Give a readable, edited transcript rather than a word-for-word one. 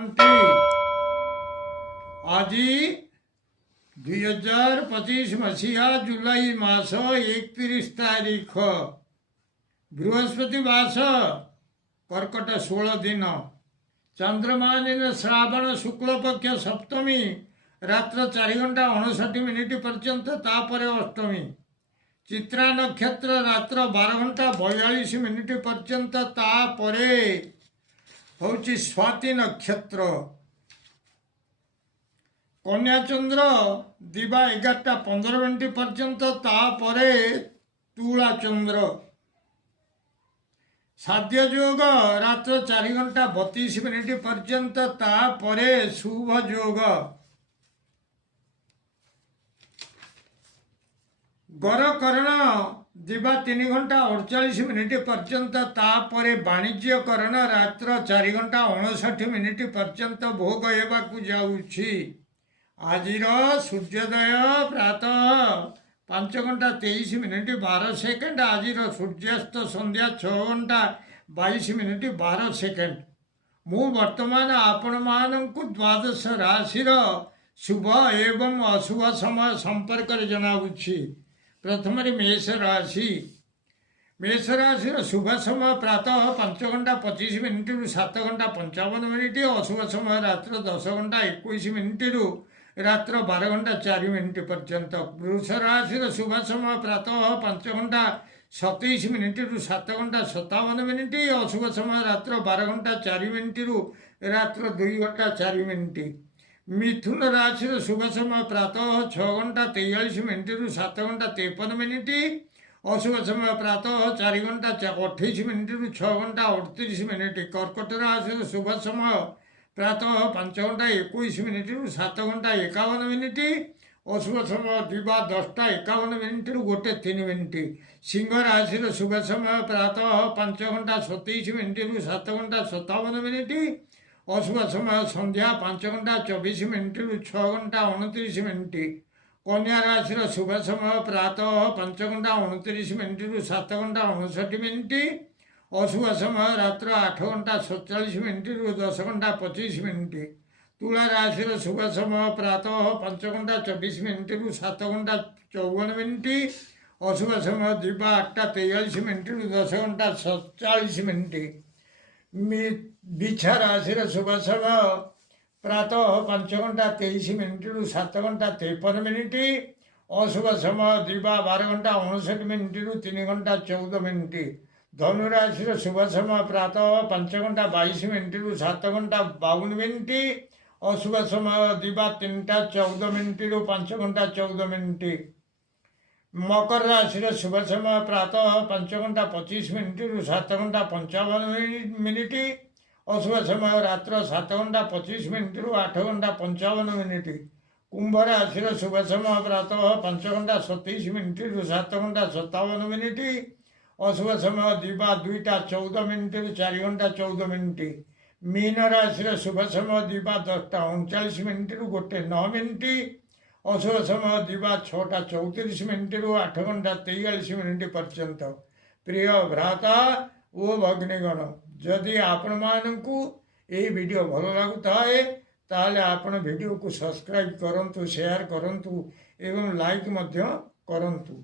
आज 2025 मसीहा जुलाई मास 31 तारीख बृहस्पतिवार कर्कट 16 दिन चंद्रमा दिन श्रावण शुक्ल पक्ष सप्तमी रात्र 4 घंटा 59 मिनिट पर्यंत तापर अष्टमी चित्रा नक्षत्र रात्र 12 घंटा 42 मिनिट पर्यंत तापरे होची स्वाति नक्षत्र कन्या चंद्र दिवा 11:15 मिनिट पर्यंत तापरे तुला चंद्र साध्य योग रात्र 4 घंटा 32 मिनिट पर्यंत तापरे शुभ योग गर करण दिवा 3 घंटा 48 मिनिट पर्यंत तापरे वाणिज्य करण रात्र 4 घंटा 59 मिनिट पर्यंत भोग हेबाकु जाउछि। आजिर सूर्योदय प्रातः 5 घंटा 23 मिनिट 12 सेकेंड आजिर सूर्यास्त संध्या 6 घंटा 22 मिनिट 12 सेकेंड मु वर्तमान आपण मानकु द्वादश राशि शुभ एवं अशुभ समय संपर्क जनाऊछि। प्रथम मेष राशि शुभ समय प्रातः 5 घंटा 25 मिनिट रु 7 घंटा 55 मिनिट अशुभ समय रात्र 10 घंटा 21 मिनिट रु रात्र 12 घंटा 4 मिनिट पर्यंत। वृष राशि शुभ समय प्रातः 5 घंटा 27 मिनिट रु 7 घंटा 57 मिनिट अशुभ समय रात्र 12 घंटा 4 मिनिट रु रात्र 2 घंटा 4 मिनिट। मिथुन राशि शुभ समय प्रातः 6 घंटा 43 मिनिट रु 7 घंटा 53 मिनिट अशुभ समय प्रातः 4 घंटा 28 मिनिट रु 6 घंटा 38 मिनिट। कर्कट राशि शुभ समय प्रातः 5 घंटा 21 मिनिट रु 7 घंटा 51 मिनिट अशुभ समय दिवा 10टा 51 मिनिट रु 1:03 मिनिट। सिंह राशि शुभ समय प्रातः 5 घंटा 27 मिनिट रु 7 घंटा 57 मिनिट अशुभ समय संध्या 5 घंटा 24 मिनिट रु 6 घंटा 29 मिनिट। कन्या राशि शुभ समय प्रातः 5 घंटा 29 मिनिट रु 7 घंटा 59 मिनिट अशुभ समय रात्र 8 घंटा 47 मिनिट रु 10 घंटा 25 मिनिट। तुला राशि शुभ समय प्रातः 5 घंटा 24 मिनिट रु 7 घंटा 54 मिनिट अशुभ समय दिवा 8:43 मिनिट रु 10 घंटा 47 मिनिट। बिछा राशि शुभ समय प्रातः 5 घंटा 23 मिनिट रु 7 घंटा 53 मिनिट अशुभ समय दिवा 12 घंटा 59 मिनिट रु 3 घंटा 14 मिनिट। धनु राशि शुभ समय प्रातः 5 घंटा 22 मिनिट रु 7 घंटा 52 मिनिट अशुभ समय दिवा 3टा 14 मिनिट रु 5 घंटा 14 मिनिट। मकर राशि शुभ समय प्रातः 5 घंटा 25 मिनिट रु 7 घंटा 55 मिनिट अशुभ समय रात्र 7 घंटा 25 मिनिट रु 8 घंटा 55 मिनिट। कुंभ राशि शुभ समय प्रातः 5 घंटा 27 मिनिट रु 7 घंटा 57 मिनिट अशुभ समय दिवा 2टा 14 मिनिट रु 4 घंटा 14 मिनिट। मीन राशि शुभ समय दिवा 10टा 39 मिनिट रु 1:09 मिनिट अशुभ समय दिवा 6टा 34 मिनिट रु 8 घंटा 43 मिनिट पर्यंत। प्रिय भ्राता ओ भगिनीगण जदि आपण मानकु ए वीडियो भल लगुए ताले आपण वीडियो को सब्सक्राइब करंतु शेयर करंतु एवं लाइक मध्य करंतु।